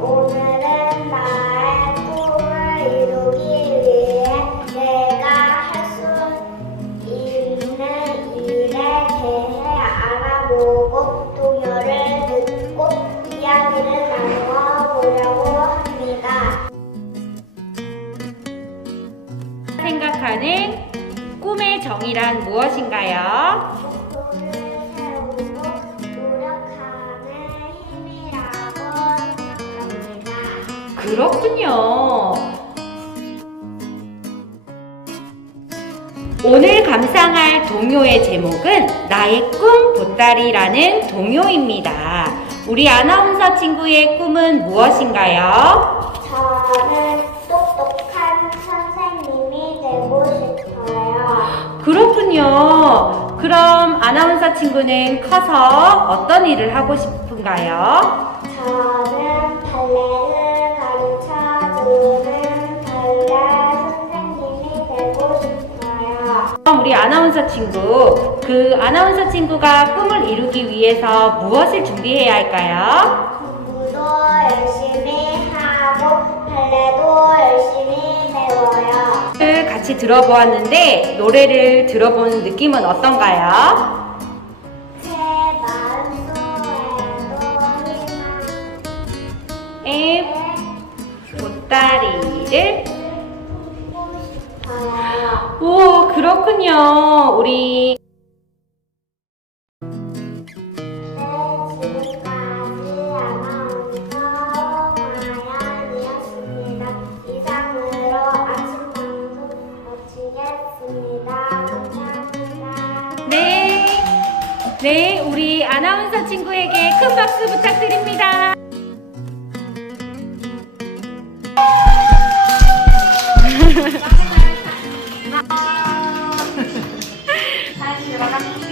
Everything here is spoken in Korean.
오늘은 나의 꿈을 이루기 위해 내가 할 수 있는 일에 대해 알아보고 동요를 듣고 이야기를 나누어 보려고 합니다. 생각하는 꿈의 정의란 무엇인가요? 그렇군요. 오늘 감상할 동요의 제목은 나의 꿈 보따리라는 동요입니다. 우리 아나운서 친구의 꿈은 무엇인가요? 저는 똑똑한 선생님이 되고 싶어요. 그렇군요. 그럼 아나운서 친구는 커서 어떤 일을 하고 싶은가요? 저는 발레 우리 아나운서 친구, 그 아나운서 친구가 꿈을 이루기 위해서 무엇을 준비해야 할까요? 공부도 열심히 하고 발레도 열심히 배워요. 를 같이 들어보았는데 노래를 들어보는 느낌은 어떤가요? 제 마음속에도 에 희망을 보따리를. 오 그렇군요. 우리 네, 지금까지 아나운서 마연이었습니다. 이상으로 아침 방송 마치겠습니다. 감사합니다. 네, 네 우리 아나운서 친구에게 큰 박수 부탁드립니다. แล้วนะคะ